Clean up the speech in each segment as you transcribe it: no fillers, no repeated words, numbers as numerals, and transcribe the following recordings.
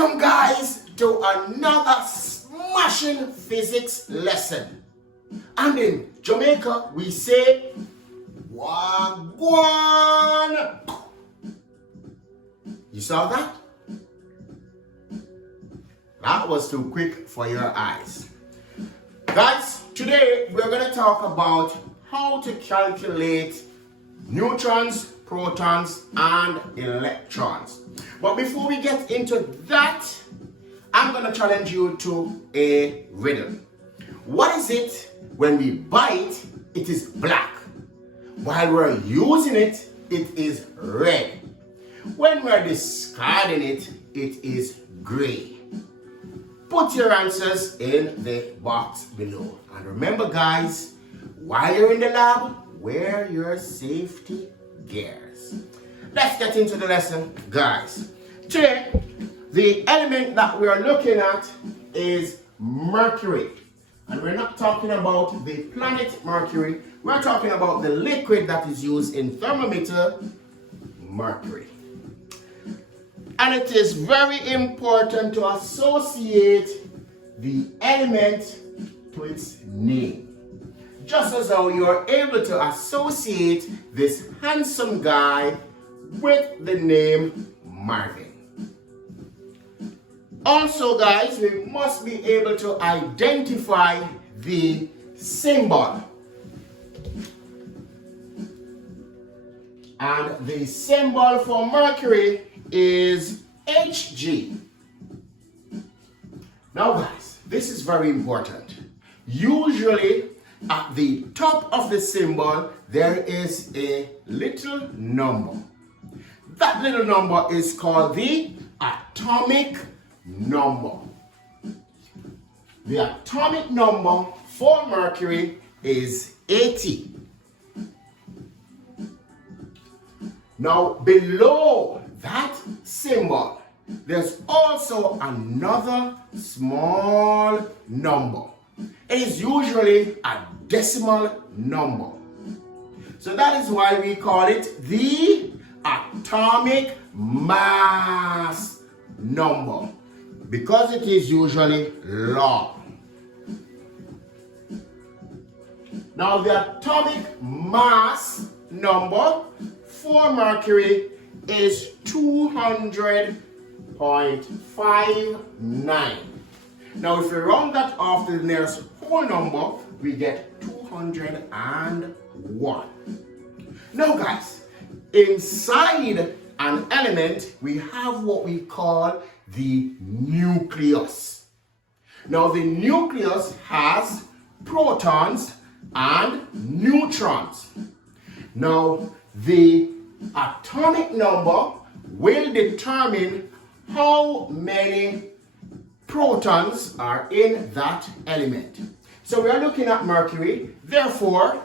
Welcome guys to another smashing physics lesson. And in Jamaica we say Wagwan. You saw that? That was too quick for your eyes. Guys, today we're going to talk about how to calculate neutrons, protons, and electrons. But before we get into that, I'm going to challenge you to a riddle. What is it when we buy it, it is black? While we're using it, it is red. When we're discarding it, it is gray. Put your answers in the box below. And remember guys, while you're in the lab, wear your safety gears. Let's get into the lesson, guys. Today, the element that we are looking at is Mercury. And we're not talking about the planet Mercury. We're talking about the liquid that is used in thermometer, mercury. And it is very important to associate the element to its name. Just as how you are able to associate this handsome guy with the name Marvin. Also guys, we must be able to identify the symbol. And the symbol for Mercury is Hg. Now guys, this is very important. Usually at the top of the symbol there is a little number. That little number is called the atomic number. The atomic number for Mercury is 80. Now below that symbol, there's also another small number. It is usually a decimal number. So that is why we call it the atomic mass number, because it is usually long. Now the atomic mass number for Mercury is 200.59. Now if we round that off to the nearest whole number, we get 201. Now guys, inside an element, we have what we call the nucleus. Now the nucleus has protons and neutrons. Now the atomic number will determine how many protons are in that element. So we are looking at Mercury. Therefore,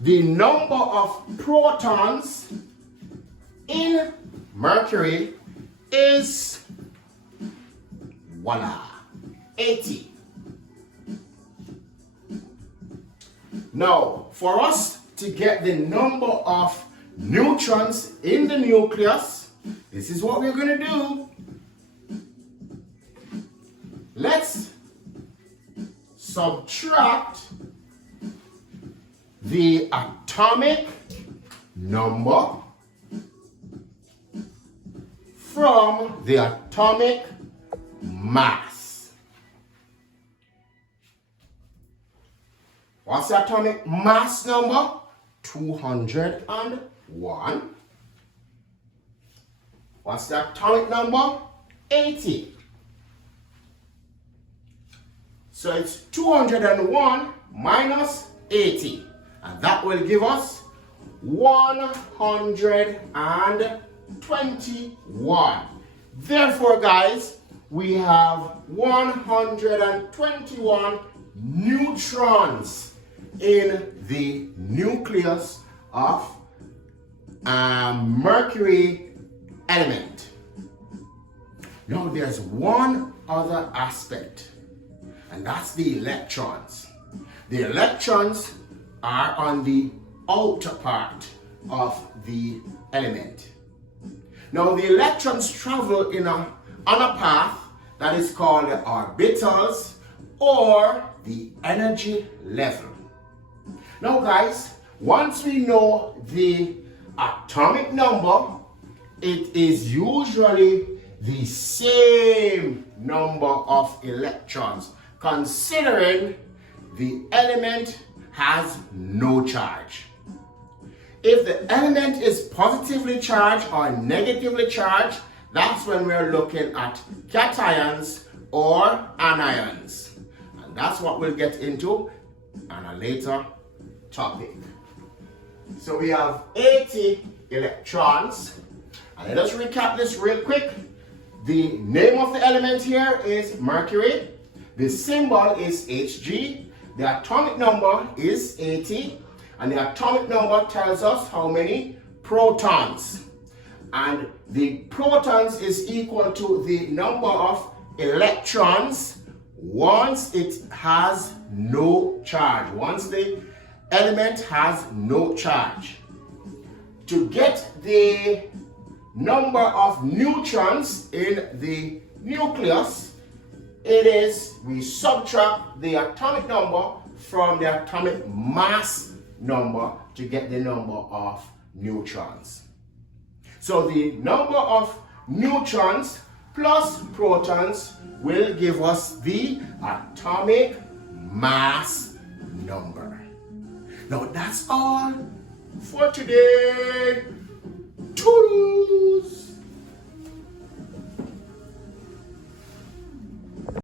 the number of protons in Mercury is, voila, 80. Now, for us to get the number of neutrons in the nucleus, this is what we're going to do. Let's subtract the atomic number from the atomic mass. What's the atomic mass number? 201. What's the atomic number? 80. So it's 201 minus 80. And that will give us 121. Therefore, guys, we have 121 neutrons in the nucleus of Mercury element. Now there's one other aspect, and that's the electrons. The electrons are on the outer part of the element. Now the electrons travel in an on a path that is called the orbitals or the energy level. Now guys, once we know the atomic number, it is usually the same number of electrons, considering the element has no charge. If the element is positively charged or negatively charged, that's when we're looking at cations or anions. And that's what we'll get into on a later topic. So we have 80 electrons. And let us recap this real quick. The name of the element here is Mercury. The symbol is Hg. The atomic number is 80. And the atomic number tells us how many protons. And the protons is equal to the number of electrons once it has no charge. Once the element has no charge. To get the number of neutrons in the nucleus, we subtract the atomic number from the atomic mass number to get the number of neutrons. So the number of neutrons plus protons will give us the atomic mass number. Now that's all for today. Toodles!